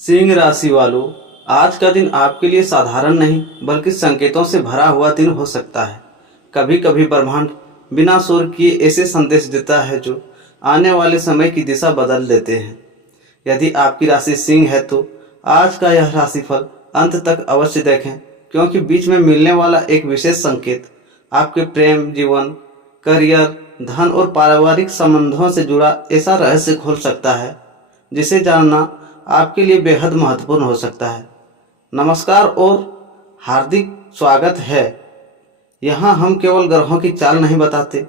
सिंह राशि वालों, आज का दिन आपके लिए साधारण नहीं बल्कि संकेतों से भरा हुआ दिन हो सकता है। कभी कभी ब्रह्मांड बिना शोर किए ऐसे संदेश देता है जो आने वाले समय की दिशा बदल देते हैं। यदि आपकी राशि सिंह है तो आज का यह राशिफल अंत तक अवश्य देखें, क्योंकि बीच में मिलने वाला एक विशेष संकेत आपके प्रेम जीवन, करियर, धन और पारिवारिक संबंधों से जुड़ा ऐसा रहस्य खोल सकता है जिसे जानना आपके लिए बेहद महत्वपूर्ण हो सकता है। नमस्कार और हार्दिक स्वागत है। यहाँ हम केवल ग्रहों की चाल नहीं बताते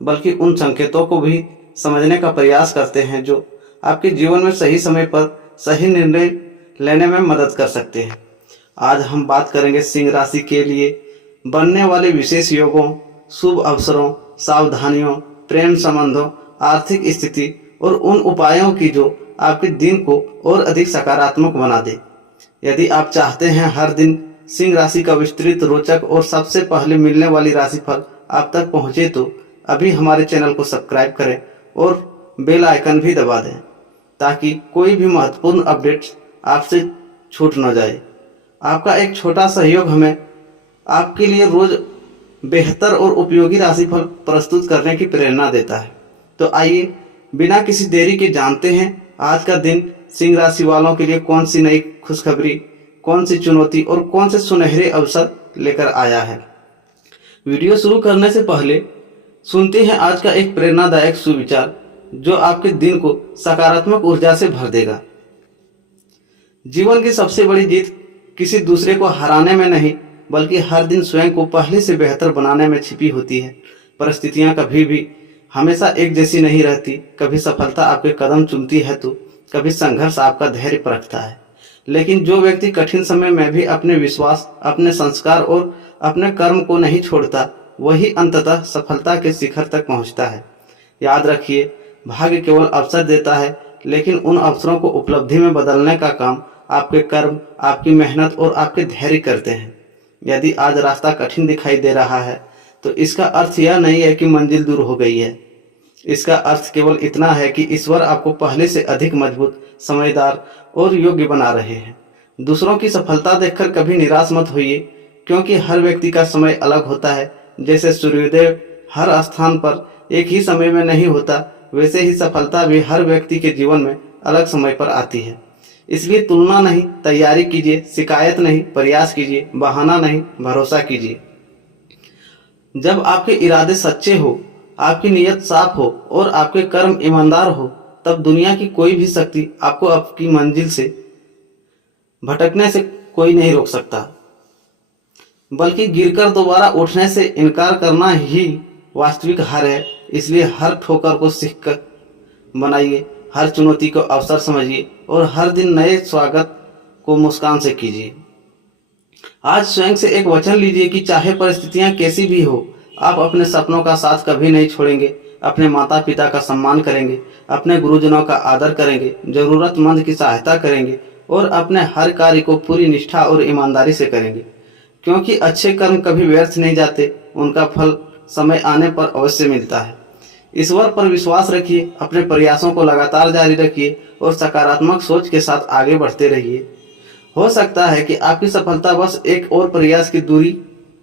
बल्कि उन संकेतों को भी समझने का प्रयास करते हैं जो आपके जीवन में सही समय पर सही निर्णय लेने में मदद कर सकते हैं। आज हम बात करेंगे सिंह राशि के लिए बनने वाले विशेष योगों, शुभ अवसरों, सावधानियों, प्रेम संबंधों, आर्थिक स्थिति और उन उपायों की जो आपके दिन को और अधिक सकारात्मक बना दे। यदि आप चाहते हैं हर दिन सिंह राशि का विस्तृत, रोचक और सबसे पहले मिलने वाली राशिफल आप तक पहुंचे तो अभी हमारे चैनल को सब्सक्राइब करें और बेल आइकन भी दबा दें ताकि कोई भी महत्वपूर्ण अपडेट आपसे छूट न जाए। आपका एक छोटा सहयोग हमें आपके लिए रोज बेहतर और उपयोगी राशिफल प्रस्तुत करने की प्रेरणा देता है। तो आइए बिना किसी देरी के जानते हैं आज का दिन सिंह राशि वालों के लिए कौन सी नई खुशखबरी, कौन सी चुनौती और कौन से सुनहरे अवसर लेकर आया है। वीडियो शुरू करने से पहले सुनते हैं आज का एक प्रेरणादायक सुविचार जो आपके दिन को सकारात्मक ऊर्जा से भर देगा। जीवन की सबसे बड़ी जीत किसी दूसरे को हराने में नहीं बल्कि हर दिन स्वयं को पहले से बेहतर बनाने में छिपी होती है। परिस्थितियां कभी भी हमेशा एक जैसी नहीं रहती। कभी सफलता आपके कदम चूमती है तो कभी संघर्ष आपका धैर्य परखता है। लेकिन जो व्यक्ति कठिन समय में भी अपने विश्वास, अपने संस्कार और अपने कर्म को नहीं छोड़ता, वही अंततः सफलता के शिखर तक पहुंचता है। याद रखिए, भाग्य केवल अवसर देता है, लेकिन उन अवसरों को उपलब्धि में बदलने का काम आपके कर्म, आपकी मेहनत और आपके धैर्य करते हैं। यदि आज रास्ता कठिन दिखाई दे रहा है तो इसका अर्थ यह नहीं है कि मंजिल दूर हो गई है। इसका अर्थ केवल इतना है कि ईश्वर आपको पहले से अधिक मजबूत, समझदार और योग्य बना रहे हैं। दूसरों की सफलता देखकर कभी निराश मत होइए, क्योंकि हर व्यक्ति का समय अलग होता है। जैसे सूर्योदय हर स्थान पर एक ही समय में नहीं होता, वैसे ही सफलता भी हर व्यक्ति के जीवन में अलग समय पर आती है। इसलिए तुलना नहीं, तैयारी कीजिए। शिकायत नहीं, प्रयास कीजिए। बहाना नहीं, भरोसा कीजिए। जब आपके इरादे सच्चे हो, आपकी नीयत साफ हो और आपके कर्म ईमानदार हो, तब दुनिया की कोई भी शक्ति आपको आपकी मंजिल से भटकने से कोई नहीं रोक सकता। बल्कि गिरकर दोबारा उठने से इनकार करना ही वास्तविक हार है। इसलिए हर ठोकर को सीख कर बनाइए, हर चुनौती को अवसर समझिए और हर दिन नए स्वागत को मुस्कान से कीजिए। आज स्वयं से एक वचन लीजिए कि चाहे परिस्थितियां कैसी भी हो, आप अपने सपनों का साथ कभी नहीं छोड़ेंगे, अपने माता पिता का सम्मान करेंगे, अपने गुरुजनों का आदर करेंगे, जरूरतमंद की सहायता करेंगे और अपने हर कार्य को पूरी निष्ठा और ईमानदारी से करेंगे। क्योंकि अच्छे कर्म कभी व्यर्थ नहीं जाते, उनका फल समय आने पर अवश्य मिलता है। ईश्वर पर विश्वास रखिए, अपने प्रयासों को लगातार जारी रखिए और सकारात्मक सोच के साथ आगे बढ़ते रहिए। हो सकता है कि आपकी सफलता बस एक और प्रयास की दूरी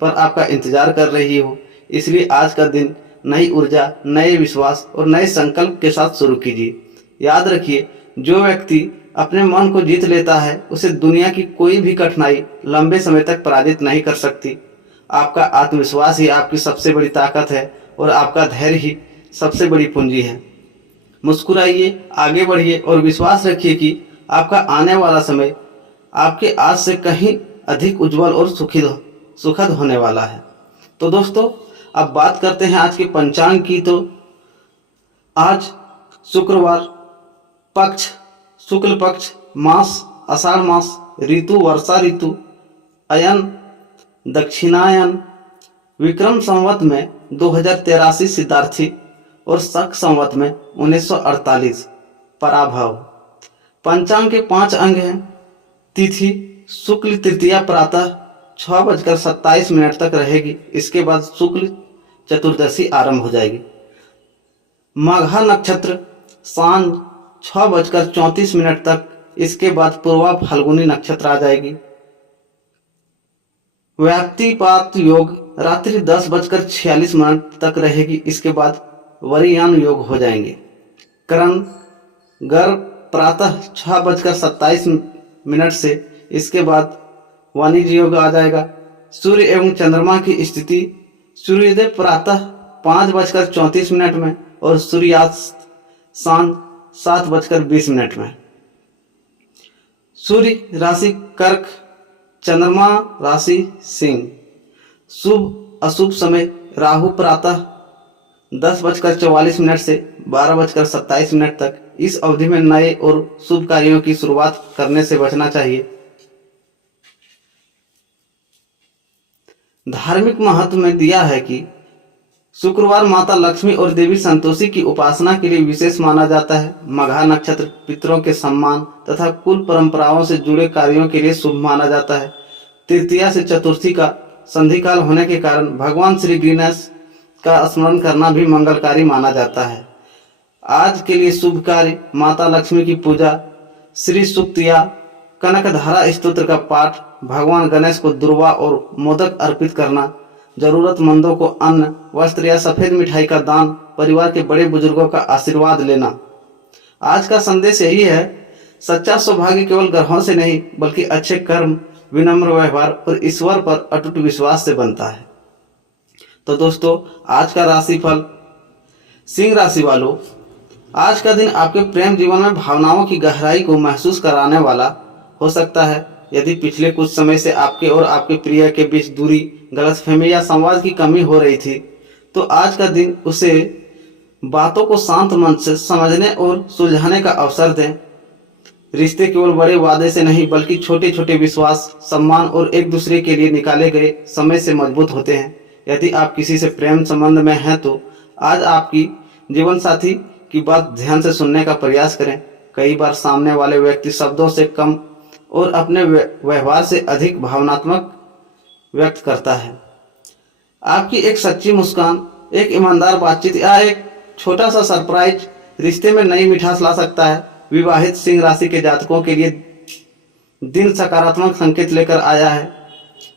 पर आपका इंतजार कर रही हो। इसलिए आज का दिन नई ऊर्जा, नए विश्वास और नए संकल्प के साथ शुरू कीजिए। याद रखिए, जो व्यक्ति अपने मन को जीत लेता है उसे दुनिया की कोई भी कठिनाई लंबे समय तक पराजित नहीं कर सकती। आपका आत्मविश्वास ही आपकी सबसे बड़ी ताकत है और आपका धैर्य ही सबसे बड़ी पूंजी है। मुस्कुराइए, आगे बढ़िए और विश्वास रखिए कि आपका आने वाला समय आपके आज से कहीं अधिक उज्जवल और सुखद होने वाला है। तो दोस्तों, अब बात करते हैं आज के पंचांग की। तो आज शुक्रवार, पक्ष शुक्ल पक्ष, मास आषाढ़ मास, ऋतु वर्षा ऋतु, अयन दक्षिणायन, विक्रम संवत में 2083 सिद्धार्थी और शक संवत में 1948 पराभव। पंचांग के 5 अंग हैं। तिथि शुक्ल तृतीया प्रातः 6:27 तक रहेगी। इसके बाद शुक्ल चतुर्दशी आरंभ हो जाएगी। मघा नक्षत्र सांझ 6:34 तक इसके बाद पूर्वा फाल्गुनी नक्षत्र आ जाएगी। व्यक्तिपात योग रात्रि 10:46 तक रहेगी। इसके बाद वरियान योग हो जाएंगे। करण गर्भ प्रातः 6:27 से। इसके बाद वाणिज्य योग आ जाएगा। सूर्य एवं चंद्रमा की स्थिति सूर्योदय प्रातः 5:34 में और सूर्यास्त सांझ 7:20 में। सूर्य राशि कर्क, चंद्रमा राशि सिंह। शुभ अशुभ समय राहु प्रातः 10:44 से 12:27 तक। इस अवधि में नए और शुभ कार्यों की शुरुआत करने से बचना चाहिए। धार्मिक महत्व में दिया है कि शुक्रवार माता लक्ष्मी और देवी संतोषी की उपासना के लिए विशेष माना जाता है। मघा नक्षत्र पितरों के सम्मान तथा कुल परंपराओं से जुड़े कार्यों के लिए शुभ माना जाता है। तृतीया से चतुर्थी का संधिकाल होने के कारण भगवान श्री गणेश का स्मरण करना भी मंगलकारी माना जाता है। आज के लिए शुभ कार्य माता लक्ष्मी की पूजा, श्री सूक्त या कनकधारा स्तोत्र का पाठ, भगवान गणेश को दुर्वा और मोदक अर्पित करना, जरूरतमंदों को अन्न, वस्त्र या सफेद मिठाई का दान, परिवार के बड़े बुजुर्गों का आशीर्वाद लेना। आज का संदेश यही है, सच्चा सौभाग्य केवल ग्रहों से नहीं बल्कि अच्छे कर्म, विनम्र व्यवहार और ईश्वर पर अटूट विश्वास से बनता है। तो दोस्तों, आज का राशिफल। सिंह राशि वालों, आज का दिन आपके प्रेम जीवन में भावनाओं की गहराई को महसूस कराने वाला हो सकता है। यदि पिछले कुछ समय से आपके और आपके प्रिय के बीच दूरी, गलतफहमी या संवाद की कमी हो रही थी, तो आज का दिन उसे बातों को शांत मन से समझने और सुलझाने का अवसर दें। रिश्ते केवल बड़े वादे से नहीं बल्कि छोटे छोटे विश्वास, सम्मान और एक दूसरे के लिए निकाले गए समय से मजबूत होते हैं। यदि आप किसी से प्रेम संबंध में हैं तो आज आपकी जीवन साथी की बात ध्यान से सुनने का प्रयास करें। कई बार सामने वाले व्यक्ति शब्दों से कम और अपने व्यवहार से अधिक भावनात्मक व्यक्त करता है। आपकी एक सच्ची मुस्कान, एक ईमानदार बातचीत या एक छोटा सा सरप्राइज रिश्ते में नई मिठास ला सकता है। विवाहित सिंह राशि के जातकों के लिए दिन सकारात्मक संकेत लेकर आया है।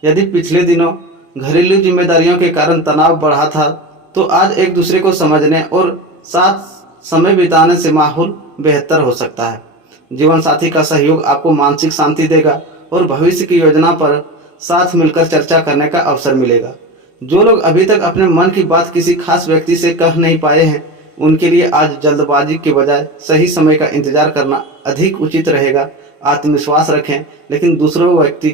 यदि पिछले दिनों घरेलू जिम्मेदारियों के कारण तनाव बढ़ा था, तो आज एक दूसरे को समझने और साथ समय बिताने से माहौल बेहतर हो सकता है। जीवन साथी का सहयोग आपको मानसिक शांति देगा और भविष्य की योजना पर साथ मिलकर चर्चा करने का अवसर मिलेगा। जो लोग अभी तक अपने मन की बात किसी खास व्यक्ति से कह नहीं पाए हैं, उनके लिए आज जल्दबाजी के बजाय सही समय का इंतजार करना अधिक उचित रहेगा। आत्मविश्वास रखें, लेकिन दूसरों व्यक्ति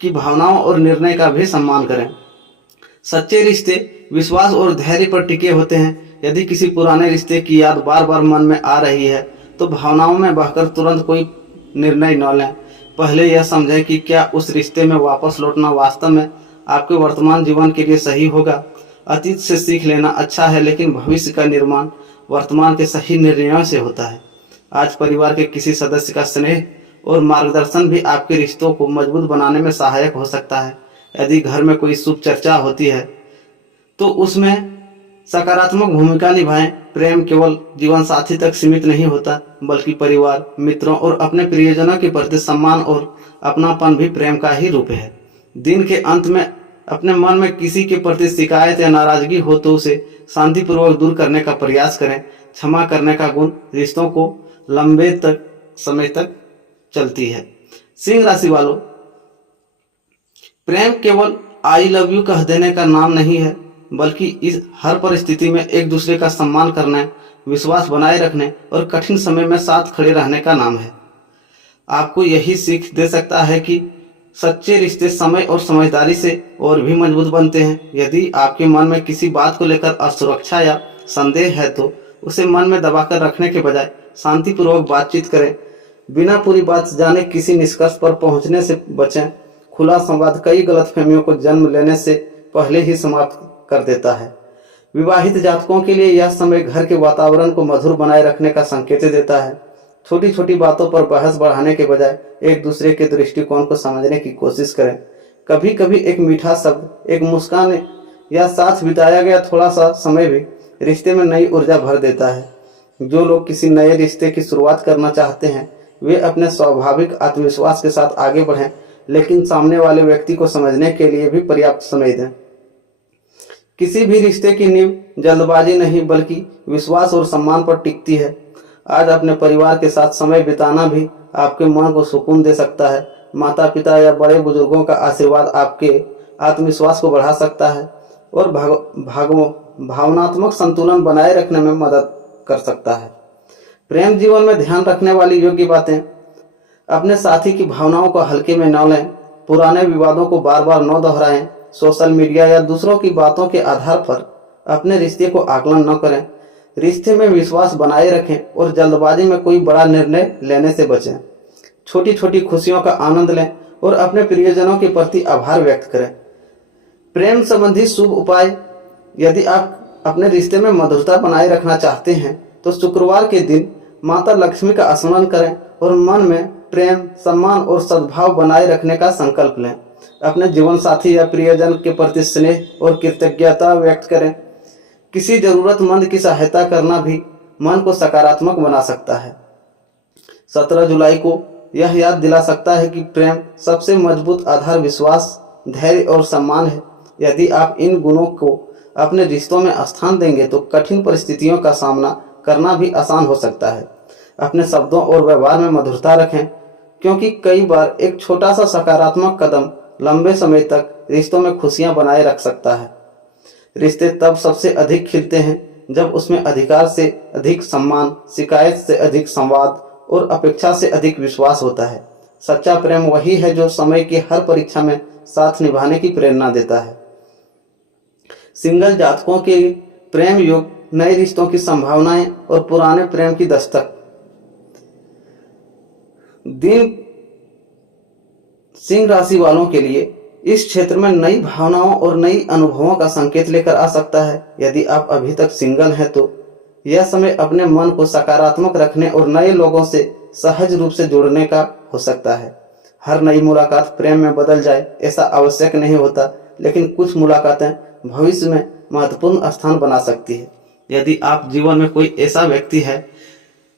की भावनाओं और निर्णय का भी सम्मान करें। सच्चे रिश्ते विश्वास और धैर्य पर टिके होते हैं। यदि किसी पुराने रिश्ते की याद बार बार मन में आ रही है, तो भावनाओं में बहकर तुरंत कोई निर्णय न लें। पहले यह समझें कि क्या उस रिश्ते में वापस लौटना वास्तव में आपके वर्तमान जीवन के लिए सही होगा। अतीत से सीख लेना अच्छा है, लेकिन भविष्य का निर्माण वर्तमान के सही निर्णयों से होता है। आज परिवार के किसी सदस्य का स्नेह और मार्गदर्शन भी आपके रिश्तों को मजबूत बनाने में सहायक हो सकता है। यदि घर में कोई शुभ चर्चा होती है, तो उसमें सकारात्मक भूमिका निभाएं। प्रेम केवल जीवन साथी तक सीमित नहीं होता, बल्कि परिवार, मित्रों और अपने प्रियजनों के प्रति सम्मान और अपनापन भी प्रेम का ही रूप है। दिन के अंत में अपने मन में किसी के प्रति शिकायत या नाराजगी हो तो उसे शांतिपूर्वक दूर करने का प्रयास करें। क्षमा करने का गुण रिश्तों को लंबे समय तक चलती है। सिंह राशि वालों, प्रेम केवल आई लव यू कह देने का नाम नहीं है, बल्कि इस हर परिस्थिति में एक दूसरे का सम्मान करने, विश्वास बनाए रखने और कठिन समय में साथ खड़े रहने का नाम है। आपको यही सीख दे सकता है कि सच्चे रिश्ते समय और समझदारी से और भी मजबूत बनते हैं। यदि आपके मन में किसी बात को लेकर असुरक्षा या संदेह है, तो उसे मन में दबाकर रखने के बजाय शांतिपूर्वक बातचीत करें। बिना पूरी बात जाने किसी निष्कर्ष पर पहुंचने से बचें। खुला संवाद कई गलतफहमियों को जन्म लेने से पहले ही समाप्त कर देता है। विवाहित जातकों के लिए यह समय घर के वातावरण को मधुर बनाए रखने का संकेत देता है। छोटी छोटी बातों पर बहस बढ़ाने के बजाय एक दूसरे के दृष्टिकोण को समझने की कोशिश करें। कभी कभी एक मीठा शब्द, एक मुस्कान या साथ बिताया गया थोड़ा सा समय भी रिश्ते में नई ऊर्जा भर देता है। जो लोग किसी नए रिश्ते की शुरुआत करना चाहते हैं, वे अपने स्वाभाविक आत्मविश्वास के साथ आगे बढ़ें, लेकिन सामने वाले व्यक्ति को समझने के लिए भी पर्याप्त समय दें। किसी भी रिश्ते की नींव जल्दबाजी नहीं बल्कि विश्वास और सम्मान पर टिकती है। आज अपने परिवार के साथ समय बिताना भी आपके मन को सुकून दे सकता है। माता पिता या बड़े बुजुर्गों का आशीर्वाद आपके आत्मविश्वास को बढ़ा सकता है और भावनात्मक संतुलन बनाए रखने में मदद कर सकता है। प्रेम जीवन में ध्यान रखने वाली योग्य बातें: अपने साथी की भावनाओं को हल्के में न लें, पुराने विवादों को बार बार न दोहराएं, सोशल मीडिया या दूसरों की बातों के आधार पर अपने रिश्ते को आकलन न करें, रिश्ते में विश्वास बनाए रखें और जल्दबाजी में कोई बड़ा निर्णय लेने से बचें। छोटी छोटी खुशियों का आनंद लें और अपने प्रियजनों के प्रति आभार व्यक्त करें। प्रेम संबंधी शुभ उपाय: यदि आप अपने रिश्ते में मधुरता बनाए रखना चाहते हैं तो शुक्रवार के दिन माता लक्ष्मी का स्मरण करें और मन में प्रेम, सम्मान और सद्भाव बनाए रखने का संकल्प लें। अपने जीवन साथी या प्रियजन के प्रति स्नेह और कृतज्ञता व्यक्त करें। किसी जरूरतमंद की सहायता करना भी मन को सकारात्मक बना सकता है। 17 जुलाई को यह याद दिला सकता है कि प्रेम सबसे मजबूत आधार विश्वास, धैर्य और सम्मान है। यदि आप इन गुणों को अपने रिश्तों में स्थान देंगे तो कठिन परिस्थितियों का सामना करना भी आसान हो सकता है। अपने शब्दों और व्यवहार में मधुरता रखें, क्योंकि कई बार एक छोटा सा सकारात्मक कदम लंबे समय तक रिश्तों में खुशियां बनाए रख सकता है। रिश्ते तब सबसे अधिक खिलते हैं जब उसमें अधिकार से अधिक सम्मान, शिकायत से अधिक संवाद और अपेक्षा से अधिक विश्वास होता है। सच्चा प्रेम वही है जो समय की हर परीक्षा में साथ निभाने की प्रेरणा देता है। सिंगल जातकों के प्रेम योग, नए रिश्तों की संभावनाएं और पुराने प्रेम की दस्तक। दिन सिंह राशि वालों के लिए इस क्षेत्र में नई भावनाओं और नई अनुभवों का संकेत लेकर आ सकता है। यदि आप अभी तक सिंगल हैं तो यह समय अपने मन को सकारात्मक रखने और नए लोगों से सहज रूप से जुड़ने का हो सकता है। हर नई मुलाकात प्रेम में बदल जाए ऐसा आवश्यक नहीं होता, लेकिन कुछ मुलाकातें भविष्य में महत्वपूर्ण स्थान बना सकती है। यदि आप जीवन में कोई ऐसा व्यक्ति है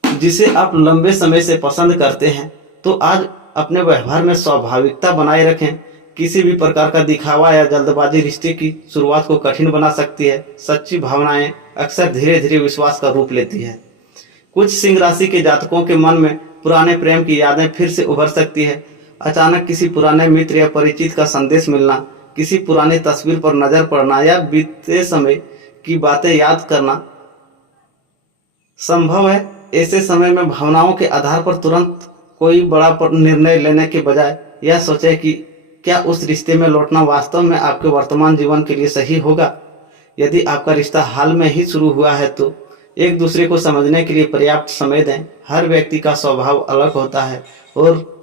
जिसे आप लंबे समय से पसंद करते हैं तो आज अपने व्यवहार में स्वाभाविकता बनाए रखें। किसी भी प्रकार का दिखावा या जल्दबाजी रिश्ते की शुरुआत को कठिन बना सकती है। सच्ची भावनाएं अक्सर धीरे धीरे विश्वास का रूप लेती है। कुछ सिंह राशि के जातकों के मन में पुराने प्रेम की यादें फिर से उभर सकती है। अचानक किसी पुराने मित्र या परिचित का संदेश मिलना, किसी पुरानी तस्वीर पर नजर पड़ना या बीते समय की बातें याद करना संभव है। ऐसे समय में भावनाओं के आधार पर तुरंत कोई बड़ा निर्णय लेने के बजाय यह सोचें कि क्या उस रिश्ते में लौटना वास्तव में आपके वर्तमान जीवन के लिए सही होगा। यदि आपका रिश्ता हाल में ही शुरू हुआ है तो एक दूसरे को समझने के लिए पर्याप्त समय दें। हर व्यक्ति का स्वभाव अलग होता है और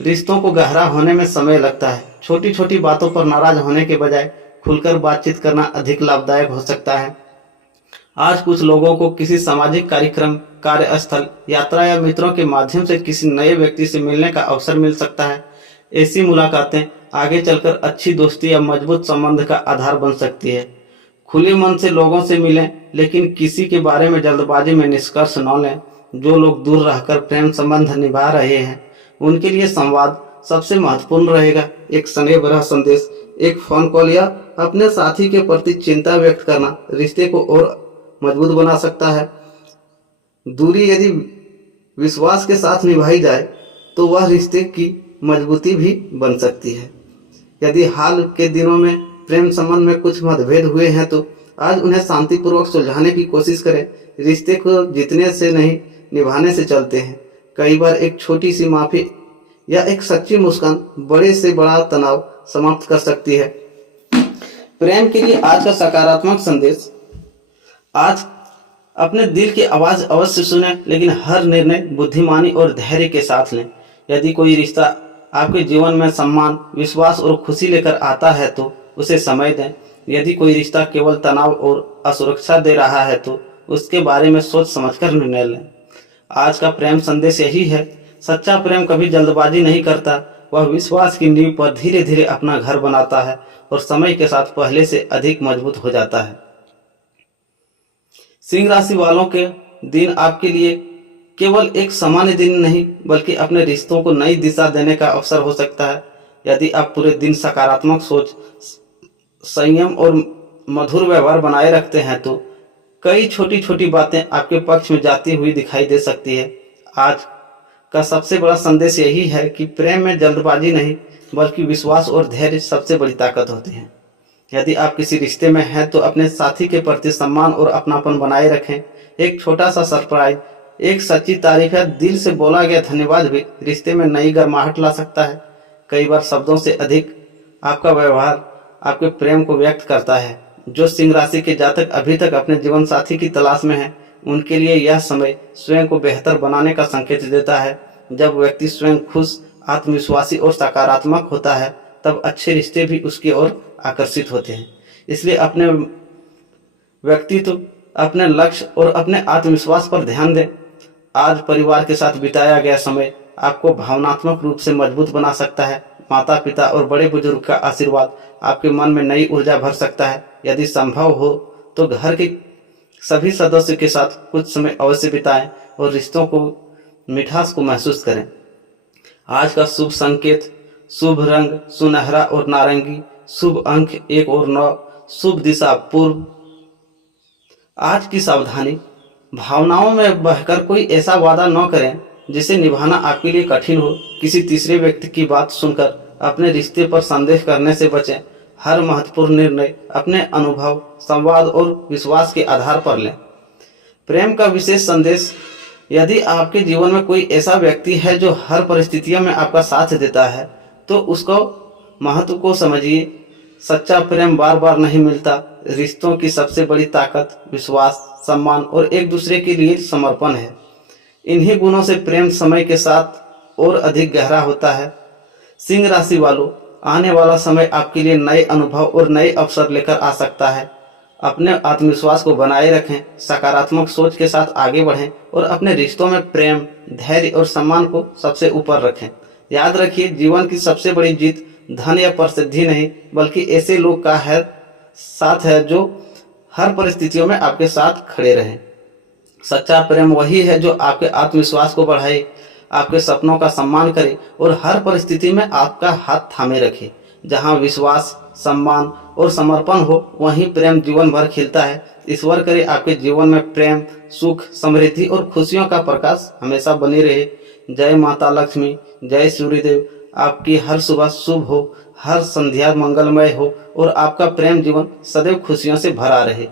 रिश्तों को गहरा होने में समय लगता है। छोटी छोटी बातों पर नाराज होने के बजाय खुलकर बातचीत करना अधिक लाभदायक हो सकता है। आज कुछ लोगों को किसी सामाजिक कार्यक्रम, कार्यस्थल, यात्रा या मित्रों के माध्यम से किसी नए व्यक्ति से मिलने का अवसर मिल सकता है। ऐसी मुलाकातें आगे चलकर अच्छी दोस्ती या मजबूत संबंध का आधार बन सकती है। खुले मन से लोगों से मिलें, लेकिन किसी के बारे में जल्दबाजी में निष्कर्ष न लें। जो लोग दूर रहकर प्रेम संबंध निभा रहे हैं उनके लिए संवाद सबसे महत्वपूर्ण रहेगा। एक स्नेह भरा संदेश, एक फोन कॉल या अपने साथी के प्रति चिंता व्यक्त करना रिश्ते को और मजबूत बना सकता है। दूरी यदि विश्वास के साथ निभाई जाए तो वह रिश्ते की मजबूती भी बन सकती है। यदि हाल के दिनों में प्रेम संबंध में कुछ मतभेद हुए हैं तो आज उन्हें शांतिपूर्वक सुलझाने की कोशिश करें। रिश्ते को जीतने से नहीं, निभाने से चलते हैं। कई बार एक छोटी सी माफी या एक सच्ची मुस्कान बड़े से बड़ा तनाव समाप्त कर सकती है। प्रेम के लिए आज का सकारात्मक संदेश: आज अपने दिल की आवाज अवश्य सुनें, लेकिन हर निर्णय बुद्धिमानी और धैर्य के साथ लें। यदि कोई रिश्ता आपके जीवन में सम्मान, विश्वास और खुशी लेकर आता है तो उसे समय दें। यदि कोई रिश्ता केवल तनाव और असुरक्षा दे रहा है तो उसके बारे में सोच समझकर निर्णय लें। आज का प्रेम संदेश यही है: सच्चा प्रेम कभी जल्दबाजी नहीं करता। वह विश्वास की नींव पर धीरे धीरे अपना घर बनाता है और समय के साथ पहले से अधिक मजबूत हो जाता है। सिंह राशि वालों के दिन आपके लिए केवल एक सामान्य दिन नहीं बल्कि अपने रिश्तों को नई दिशा देने का अवसर हो सकता है। यदि आप पूरे दिन सकारात्मक सोच, संयम और मधुर व्यवहार बनाए रखते हैं तो कई छोटी छोटी बातें आपके पक्ष में जाती हुई दिखाई दे सकती है। आज का सबसे बड़ा संदेश यही है कि प्रेम में जल्दबाजी नहीं बल्कि विश्वास और धैर्य सबसे बड़ी ताकत होती है। यदि आप किसी रिश्ते में हैं तो अपने साथी के प्रति सम्मान और अपनापन बनाए रखें। एक छोटा सा सरप्राइज, एक सच्ची तारीफ या दिल से बोला गया धन्यवाद भी रिश्ते में नई गर्माहट ला सकता है। कई बार शब्दों से अधिक आपका व्यवहार आपके प्रेम को व्यक्त करता है। जो सिंह राशि के जातक अभी तक अपने जीवन साथी की तलाश में हैं, उनके लिए यह समय स्वयं को बेहतर बनाने का संकेत देता है। जब व्यक्ति स्वयं खुश, आत्मविश्वासी और सकारात्मक होता है तब अच्छे रिश्ते भी उसकी ओर आकर्षित होते हैं। इसलिए अपने व्यक्तित्व, अपने लक्ष्य और अपने आत्मविश्वास पर ध्यान दें। आज परिवार के साथ बिताया गया समय आपको भावनात्मक रूप से मजबूत बना सकता है। माता पिता और बड़े बुजुर्ग का आशीर्वाद आपके मन में नई ऊर्जा भर सकता है। यदि संभव हो तो घर के सभी सदस्यों के साथ कुछ समय अवश्य बिताएं और रिश्तों को मिठास को महसूस करें। आज का शुभ संकेत, शुभ रंग सुनहरा और नारंगी, शुभ अंक 1 और 9, शुभ दिशा पूर्व। आज की सावधानी, भावनाओं में बहकर कोई ऐसा वादा न करें जिसे निभाना आपके लिए कठिन हो। किसी तीसरे व्यक्ति की बात सुनकर अपने रिश्ते पर संदेह करने से बचें। हर महत्वपूर्ण निर्णय अपने अनुभव, संवाद और विश्वास के आधार पर लें। प्रेम का विशेष संदेश, यदि आपके जीवन में कोई ऐसा व्यक्ति है जो हर परिस्थितियों में आपका साथ देता है तो उसको महत्व को समझिए। सच्चा प्रेम बार बार नहीं मिलता। रिश्तों की सबसे बड़ी ताकत विश्वास, सम्मान और एक दूसरे के लिए समर्पण है। इन्हीं गुणों से प्रेम समय के साथ और अधिक गहरा होता है। सिंह राशि वालों, आने वाला समय आपके लिए नए अनुभव और नए अवसर लेकर आ सकता है। अपने आत्मविश्वास को बनाए रखें, सकारात्मक सोच के साथ आगे बढ़ें और अपने रिश्तों में प्रेम, धैर्य और सम्मान को सबसे ऊपर रखें। याद रखिए, जीवन की सबसे बड़ी जीत धन या प्रसिद्धि नहीं बल्कि ऐसे लोग का है साथ है जो हर परिस्थितियों में आपके साथ खड़े रहें। सच्चा प्रेम वही है जो आपके आत्मविश्वास को बढ़ाए, आपके सपनों का सम्मान करे और हर परिस्थिति में आपका हाथ थामे रखे। जहाँ विश्वास, सम्मान और समर्पण हो वहीं प्रेम जीवन भर खिलता है। ईश्वर करे आपके जीवन में प्रेम, सुख, समृद्धि और खुशियों का प्रकाश हमेशा बने रहे। जय माता लक्ष्मी, जय सूर्यदेव। आपकी हर सुबह शुभ हो, हर संध्या मंगलमय हो और आपका प्रेम जीवन सदैव खुशियों से भरा रहे।